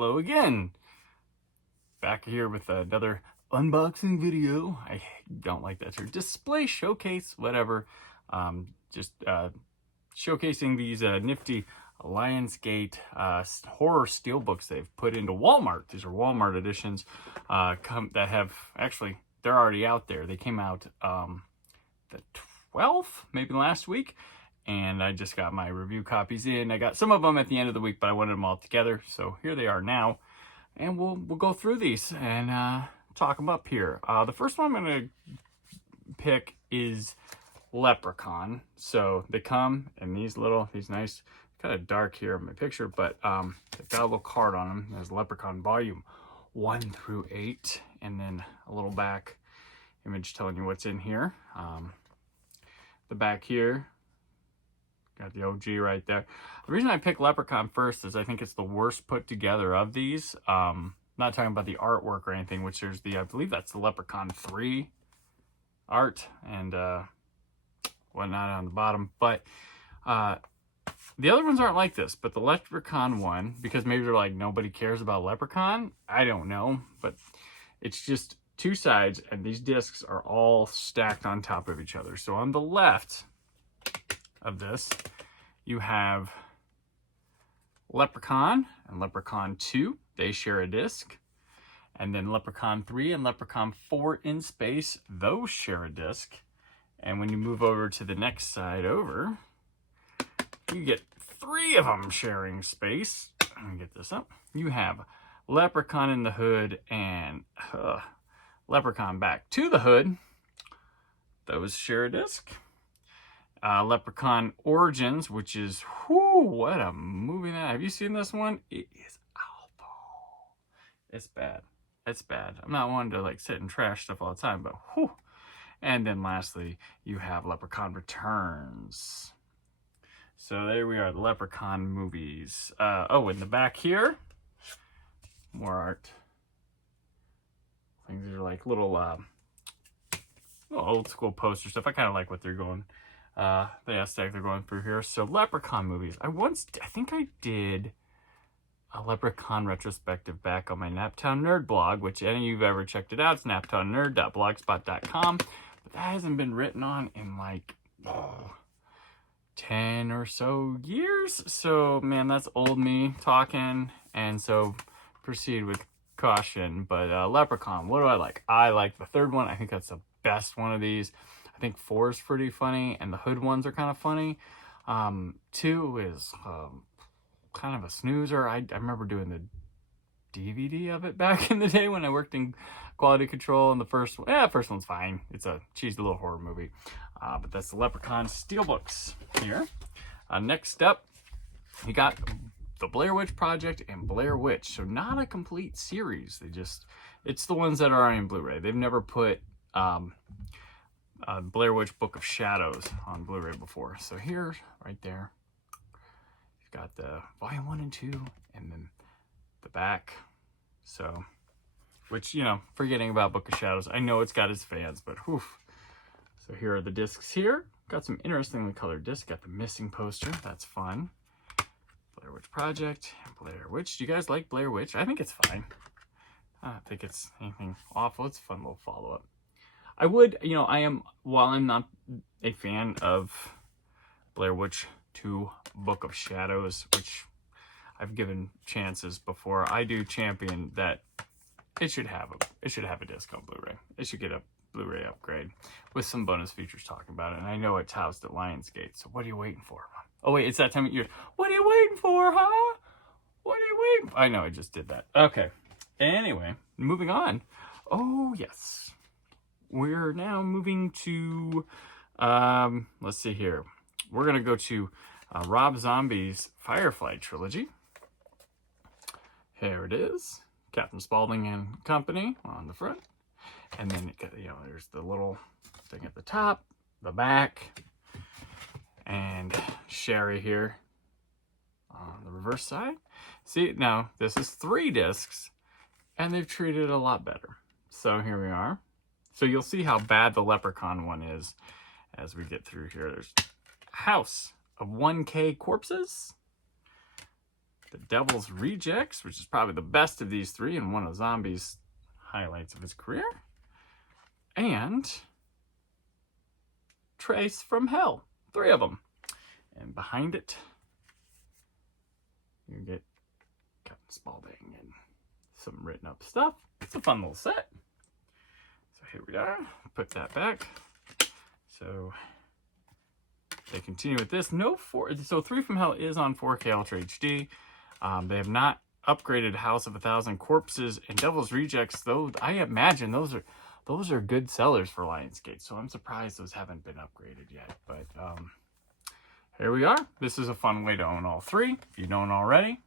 Hello again. Back here with another unboxing video. I don't like that term. Display, showcase, whatever. Just showcasing these nifty Lionsgate horror steelbooks they've put into Walmart. These are Walmart editions that have, actually, they're already out there. They came out the 12th, maybe last week. And I just got my review copies in. I got some of them at the end of the week, but I wanted them all together. So here they are now. And we'll go through these and talk them up here. The first one I'm going to pick is Leprechaun. So they come in these nice, kind of dark here in my picture, but they've got a little card on them. There's Leprechaun Volume 1 through 8. And then a little back image telling you what's in here. The back here. Got the OG right there. The reason I picked Leprechaun first is I think it's the worst put together of these. Not talking about the artwork or anything, which there's I believe that's the Leprechaun 3 art and whatnot on the bottom. But the other ones aren't like this, but the Leprechaun one, because maybe they're like, nobody cares about Leprechaun. I don't know, but it's just two sides and these discs are all stacked on top of each other. So on the left of this, you have Leprechaun and Leprechaun 2. They share a disc. And then Leprechaun 3 and Leprechaun 4 in space, those share a disc. And when you move over to the next side over, you get 3 of them sharing space. Let me get this up. You have Leprechaun in the Hood and Leprechaun Back to the Hood. Those share a disc. Leprechaun Origins, which is, whoo, what a movie that. Have you seen this one? It is awful. It's bad. It's bad. I'm not one to like sit and trash stuff all the time, but whoo. And then lastly, you have Leprechaun Returns. So there we are, the Leprechaun movies. Oh, in the back here, more art. Things are like little old school poster stuff. I kind of like what they're going. The aesthetic they're going through here. So Leprechaun movies. I think I did a Leprechaun retrospective back on my Naptown Nerd blog, which any of you've ever checked it out, it's naptownnerd.blogspot.com. But that hasn't been written on in like 10 or so years. So man, that's old me talking. And so proceed with caution. But Leprechaun, what do I like? I like the third one. I think that's the best one of these. I think 4 is pretty funny, and the Hood ones are kind of funny. 2 is kind of a snoozer. I remember doing the DVD of it back in the day when I worked in quality control, and the first one's fine. It's a cheesy little horror movie. But that's the Leprechaun Steelbooks here. Next up, you got the Blair Witch Project and Blair Witch. So not a complete series. It's the ones that are in Blu-ray. They've never put Blair Witch Book of Shadows on Blu-ray before. So here, right there, you've got the volume 1 and 2, and then the back. So, which, you know, forgetting about Book of Shadows, I know it's got its fans, but whew. So here are the discs here. Got some interestingly colored discs. Got the missing poster. That's fun. Blair Witch Project and Blair Witch. Do you guys like Blair Witch? I think it's fine. I don't think it's anything awful. It's a fun little follow-up. I would, you know, while I'm not a fan of Blair Witch 2 Book of Shadows, which I've given chances before, I do champion that it should have a disc on Blu-ray. It should get a Blu-ray upgrade with some bonus features talking about it. And I know it's housed at Lionsgate, so what are you waiting for? Oh wait, it's that time of year. What are you waiting for, huh? What are you waiting for? I know, I just did that. Okay. Anyway, moving on. Oh, yes. We're now moving to, let's see here. We're going to go to Rob Zombie's Firefly Trilogy. Here it is. Captain Spaulding and Company on the front. And then, you know, there's the little thing at the top, the back, and Sherry here on the reverse side. See, now, this is 3 discs, and they've treated it a lot better. So here we are. So you'll see how bad the Leprechaun one is as we get through here. There's a house of 1K corpses. The Devil's Rejects, which is probably the best of these three and one of Zombie's highlights of his career. And Trace from Hell. 3 of them. And behind it, you get Captain Spaulding and some written up stuff. It's a fun little set. So here we are. Put that back. So they continue with this. So 3 from Hell is on 4K Ultra HD. They have not upgraded House of 1,000 Corpses and Devil's Rejects, though. I imagine those are good sellers for Lionsgate. So I'm surprised those haven't been upgraded yet. But here we are. This is a fun way to own all 3 if you don't already.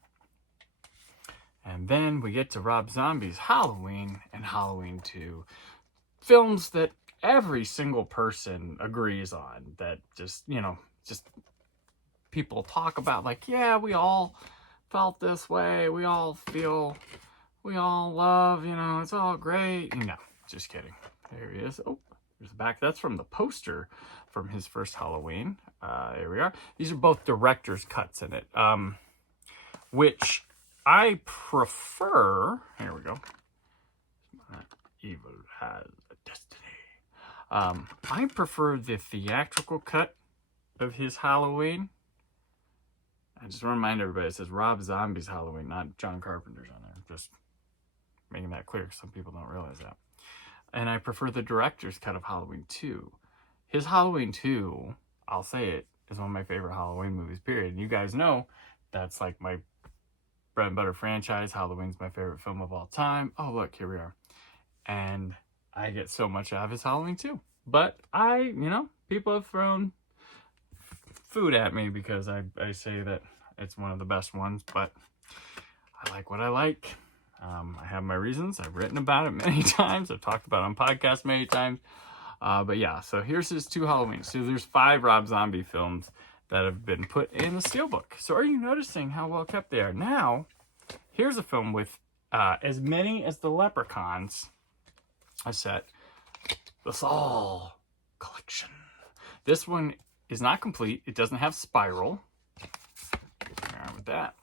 And then we get to Rob Zombie's Halloween and Halloween 2. Films that every single person agrees on, that just people talk about, like, yeah, we all felt this way, we all love, it's all great. No, just kidding. There he is. Oh, there's the back. That's from the poster from his first Halloween. There we are. These are both director's cuts in it, which I prefer. Here we go. Evil has a destiny. I prefer the theatrical cut of his Halloween. I just want to remind everybody, it says Rob Zombie's Halloween, not John Carpenter's on there. Just making that clear, because some people don't realize that. And I prefer the director's cut of Halloween 2. His Halloween 2, I'll say it, is one of my favorite Halloween movies, period. And you guys know that's like my bread and butter franchise. Halloween's my favorite film of all time. Oh, look, here we are. And I get so much out of his Halloween 2. But people have thrown food at me because I say that it's one of the best ones, but I like what I like. I have my reasons. I've written about it many times. I've talked about it on podcasts many times. But yeah, so here's his 2 Halloweens. So there's 5 Rob Zombie films that have been put in the Steelbook. So are you noticing how well kept they are? Now, here's a film with as many as the Leprechauns. I set the Saw Collection. This one is not complete. It doesn't have Spiral. With that.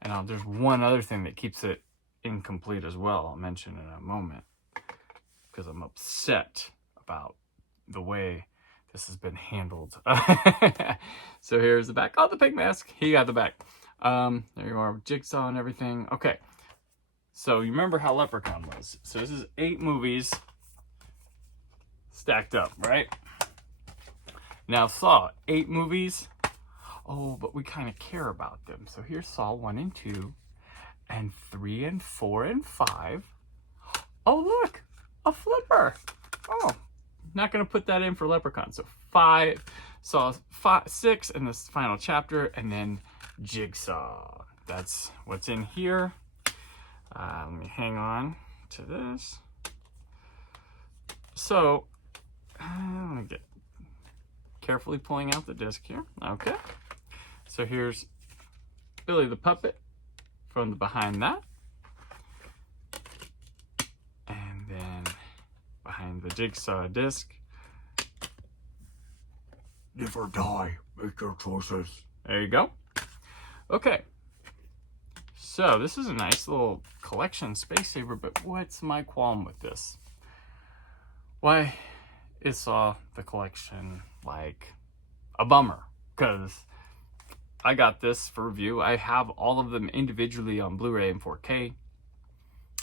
And there's one other thing that keeps it incomplete as well. I'll mention in a moment, because I'm upset about the way this has been handled. So here's the back. Oh, the pig mask. He got the back. There you are, Jigsaw and everything. Okay. So you remember how Leprechaun was. So this is 8 movies stacked up, right? Now Saw, 8 movies. Oh, but we kind of care about them. So here's Saw 1 and 2, and 3 and 4 and 5. Oh, look, a flipper. Oh, not going to put that in for Leprechaun. So 5, Saw 6 in this final chapter, and then Jigsaw. That's what's in here. Let me hang on to this. So, let me get carefully pulling out the disc here. Okay. So here's Billy the Puppet from the behind that. And then behind the Jigsaw disc. Live or die, make your choices. There you go. Okay. So this is a nice little collection space saver, but what's my qualm with this? Why is Saw the Collection like a bummer? Because I got this for review. I have all of them individually on Blu-ray and 4K. I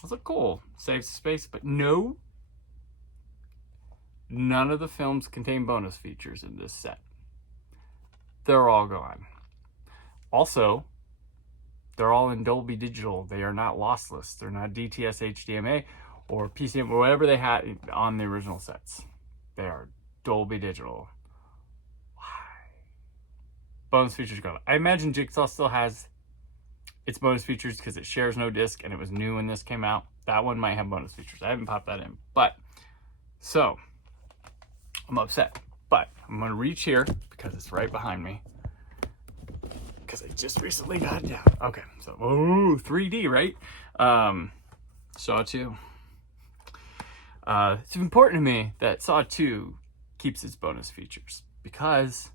was like, cool, saves space, but no. None of the films contain bonus features in this set. They're all gone. Also, they're all in Dolby Digital. They are not lossless. They're not DTS HDMA or PCM or whatever they had on the original sets. They are Dolby Digital. Why? Bonus features gone. I imagine Jigsaw still has its bonus features because it shares no disc and it was new when this came out. That one might have bonus features. I haven't popped that in. But, so, I'm upset. But I'm going to reach here because it's right behind me. Because I just recently got it down. Okay, so, 3D, right? Saw 2. It's important to me that Saw 2 keeps its bonus features because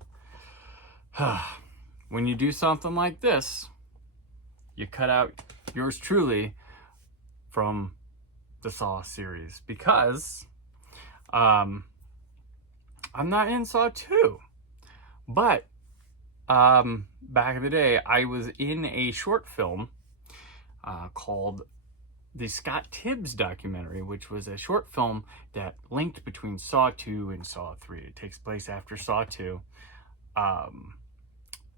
when you do something like this, you cut out yours truly from the Saw series, because I'm not in Saw 2. But back in the day, I was in a short film called the Scott Tibbs documentary, which was a short film that linked between Saw 2 and Saw 3. It takes place after Saw 2,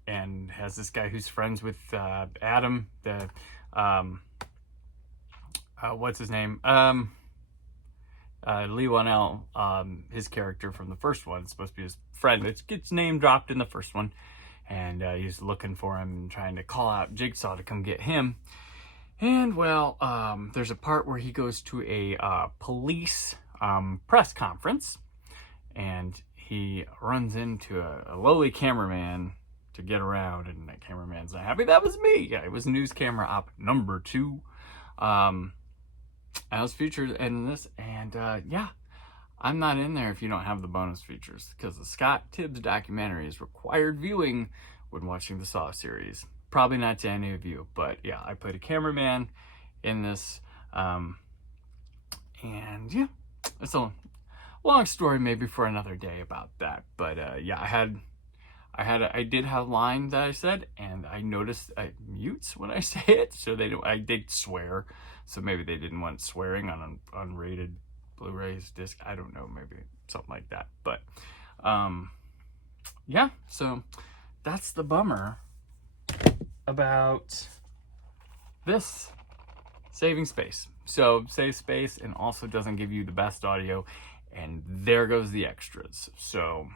and has this guy who's friends with Adam, the what's his name? Lee Wanell, his character from the first one, is supposed to be his friend. It gets name dropped in the first one, and he's looking for him and trying to call out Jigsaw to come get him. And well, there's a part where he goes to a police press conference, and he runs into a lowly cameraman to get around, and that cameraman's not happy. That was me. Yeah, it was news camera op number 2. I was featured in this, and yeah, I'm not in there if you don't have the bonus features, because the Scott Tibbs documentary is required viewing when watching the Saw series. Probably not to any of you, but yeah, I played a cameraman in this, and yeah, it's a long story maybe for another day about that. But yeah, I did have a line that I said, and I noticed I mutes when I say it, so I did swear, so maybe they didn't want swearing on an unrated Blu-ray's disc. I don't know, maybe something like that. But yeah, so that's the bummer about this saving space. So save space and also doesn't give you the best audio, and there goes the extras. So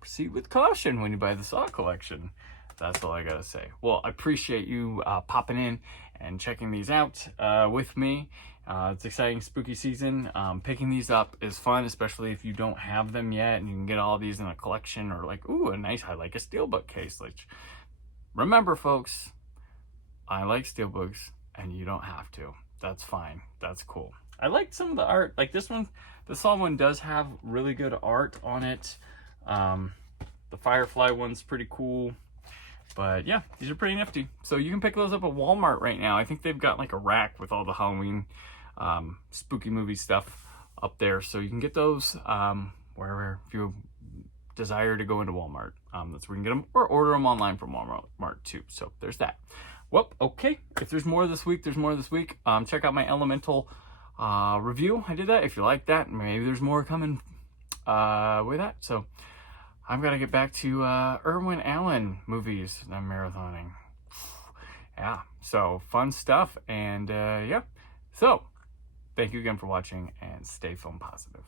proceed with caution when you buy the Saw collection. That's all I gotta say. Well, I appreciate you popping in and checking these out with me. It's exciting, spooky season. Picking these up is fun, especially if you don't have them yet, and you can get all these in a collection, or like, ooh, I like a Steelbook case. Like, remember, folks, I like Steelbooks, and you don't have to. That's fine. That's cool. I like some of the art. Like this one, the Saw one does have really good art on it. The Firefly one's pretty cool. But yeah, these are pretty nifty. So you can pick those up at Walmart right now. I think they've got like a rack with all the Halloween spooky movie stuff up there. So you can get those wherever, if you desire to go into Walmart. That's where you can get them, or order them online from Walmart too. So there's that. Well, okay. If there's more this week, there's more this week. Check out my Elemental review. I did that. If you like that, maybe there's more coming with that. So I've got to get back to Irwin Allen movies that I'm marathoning. Yeah, so fun stuff. And yeah, so thank you again for watching, and stay film positive.